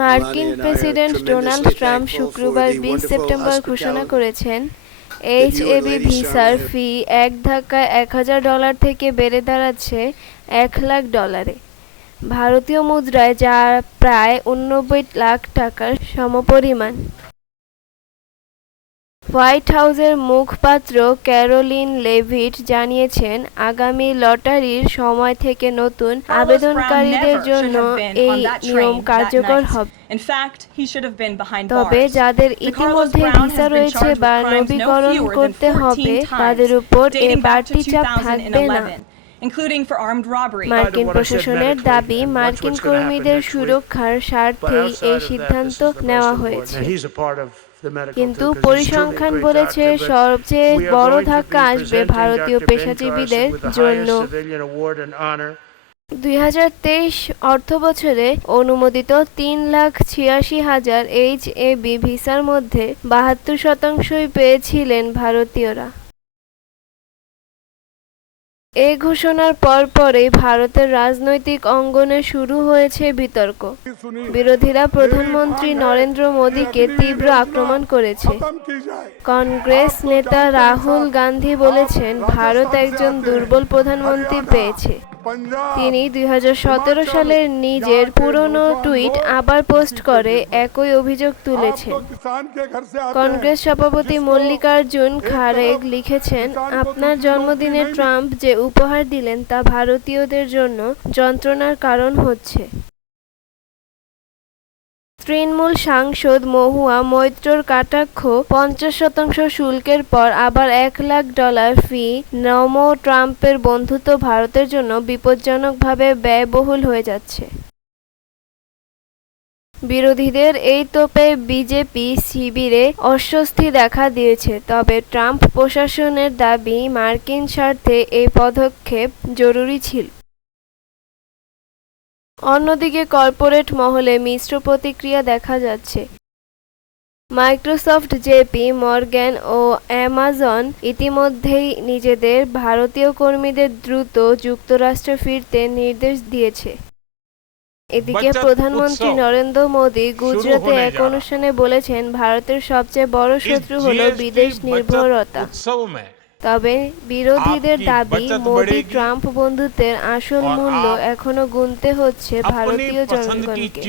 মার্কিন president Donald Trump শুক্রবার বিশ সেপ্টেম্বর ঘোষণা করেছেন। এইচ এবি ভিসার ফি এক ধাক্কায় এক হাজার ডলার থেকে বেড়ে দাঁড়াচ্ছে এক লাখ ডলারে। ভারতীয় মুদ্রায় যা প্রায় উনব্বই লাখ টাকার সমপরিমাণ। হোয়াইট হাউসের মুখপাত্র ক্যারোলিন লেভিট জানিয়েছেন আগামী লটারির সময় থেকে নতুন আবেদনকারীদের জন্য এই নিয়ম কার্যকর হবে তবে. যাদের ইতিমধ্যে ভিসা রয়েছে বা নবীকরণ করতে 14 হবে তাদের উপর এ বাড়তি চাপ থাকবে না 2011, including for armed robbery. মার্কিন প্রশাসনের দাবি মার্কিন কর্মীদের সুরক্ষার স্বার্থেই এই সিদ্ধান্ত নেওয়া হয়েছে he's a part of the medical কিন্তু পরিসংখ্যান বলেছে সবচেয়ে বড় ধাক্কা আসবে ভারতীয় পেশাজীবীদের জন্য. দুই হাজার তেইশ অর্থ বছরে অনুমোদিত তিন লাখ ছিয়াশি হাজার এইচ এ বি ভিসার মধ্যে বাহাত্তর শতাংশই পেয়েছিলেন ভারতীয়রা এই ঘোষণার পরপরই ভারতের রাজনৈতিক অঙ্গনে শুরু হয়েছে বিতর্ক। বিরোধীরা প্রধানমন্ত্রী নরেন্দ্র মোদীকে তীব্র আক্রমণ করেছে। কংগ্রেস নেতা রাহুল গান্ধী বলেছেন, ভারত একজন দুর্বল প্রধানমন্ত্রী পেয়েছে। তিনি দুই সালের নিজের পুরনো টুইট আবার পোস্ট করে একই অভিযোগ তুলেছেন। কংগ্রেস সভাপতি মল্লিকার্জুন খারেগ লিখেছেন আপনার জন্মদিনে ট্রাম্প যে উপহার দিলেন তা ভারতীয়দের জন্য যন্ত্রণার কারণ হচ্ছে। তৃণমূল সাংসদ মহুয়া মৈত্রর কাটাক্ষ পঞ্চাশ শতাংশ শুল্কের পর আবার এক লাখ ডলার ফি। নমো ট্রাম্পের বন্ধুত্ব ভারতের জন্য বিপজ্জনকভাবে ব্যয়বহুল হয়ে যাচ্ছে। বিরোধীদের এই তোপে বিজেপি শিবিরে অস্বস্তি দেখা দিয়েছে, তবে ট্রাম্প প্রশাসনের দাবি মার্কিন স্বার্থে এই পদক্ষেপ জরুরি ছিল। অন্যদিকে কর্পোরেট মহলে মিশ্র প্রতিক্রিয়া দেখা যাচ্ছে। মাইক্রোসফট জেপি মর্গ্যান ও অ্যামাজন ইতিমধ্যেই নিজেদের ভারতীয় কর্মীদের দ্রুত যুক্তরাষ্ট্রে ফিরতে নির্দেশ দিয়েছে। এদিকে প্রধানমন্ত্রী নরেন্দ্র মোদী গুজরাটে এক অনুষ্ঠানে বলেছেন ভারতের সবচেয়ে বড় শত্রু হল বিদেশ নির্ভরতা। তবে বিরোধীদের দাবি মোদি ট্রাম্প বন্ধুত্বের আসল মূল্য এখনও গুনতে হচ্ছে ভারতীয় জনগণকে।